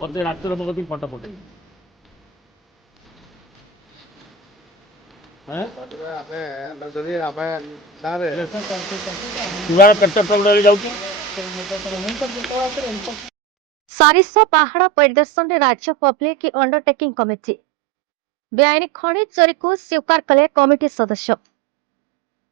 ମୋତେ ରାତିରେ ମୋ କତିକି ଫଟୋ ପଠେଇ ଚୂଡ଼ାର କେତେ ଟଙ୍କା ଯାଉଛି? सारिसा पहाड़ परिदर्शन में राज्य पब्लिक अंडरटेकिंग कमिटी बेआईन खनि चोरी को स्वीकार कले कमिटी सदस्य।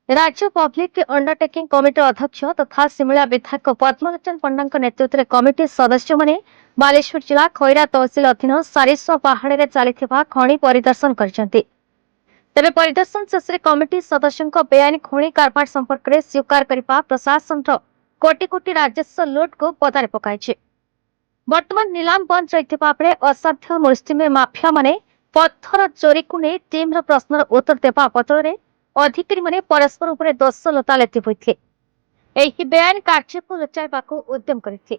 राज्य पब्लिक अंडरटेकिंग कमिटी अध्यक्ष तथा सिमुला विधायक पद्मलोचन पंडा नेतृत्व में कमिटी सदस्य माने बालेश्वर जिला खैरा तहसिल अधीन सारिसा पहाड़ में चली खनि परिदर्शन करछन्ति। तेबे परिदर्शन शेष कमिटी सदस्यों बेआईन खनि कारबार संपर्क में स्वीकार करने प्रशासन कोटी कोटी राजस्व लुट को पदारे पकाई। वर्तमान नीलाम बंद रही बेले असाध्य मुस्लिम माफिया माने पत्थर चोरी को नहीं टीम प्रश्नर उत्तर देवा बदल अधिकारी माने परस्पर उपर दोष लतालेति होते बेआईन कार्य को लुचाइबा उद्यम करते।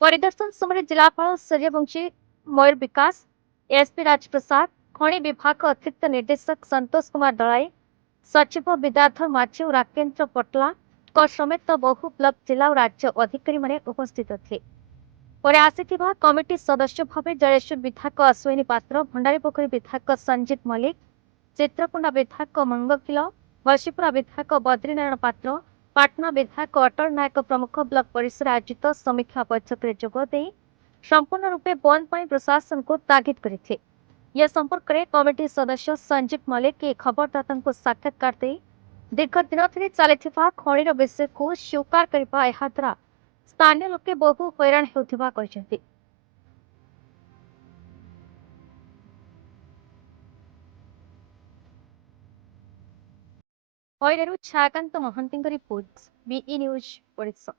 परिदर्शन समय जिलापाल सूर्यवंशी मयूर विकास एसपी राजप्रसाद खनि विभाग अतिरिक्त निर्देशक संतोष कुमार दलाई सचिव विद्याधर माझी और राकेन्द्र पटला समेत बहु ब्लॉक जिला और राज्य अधिकारी माने उपस्थित थे। पर आसिथिबा कमिटी सदस्य भावे जयेश्वर विधायक अश्विनी पात्र भंडारीपोखरी विधायक संजीत मल्लिक चित्रकुंडा विधायक मंगकिल बसीपुरा विधायक बद्रीनारायण पात्र पाटना विधायक अटल नायक प्रमुख ब्लॉक परिसर आयोजित समीक्षा बैठक में जोगदे संपूर्ण रूपे बंद पर प्रशासन को तागिद करते। यह संपर्क में कमिटी सदस्य संजीत मल्लिक खबरदाता को साक्षात्कार दे दीर्घ दिन धरी चली खनिर विषय को स्वीकार करने द्वारा स्थानीय लोके बहु हैरान होथिबा कहछन्ति। छायाकांत महंती रिपोर्ट बीई न्यूज परिसर।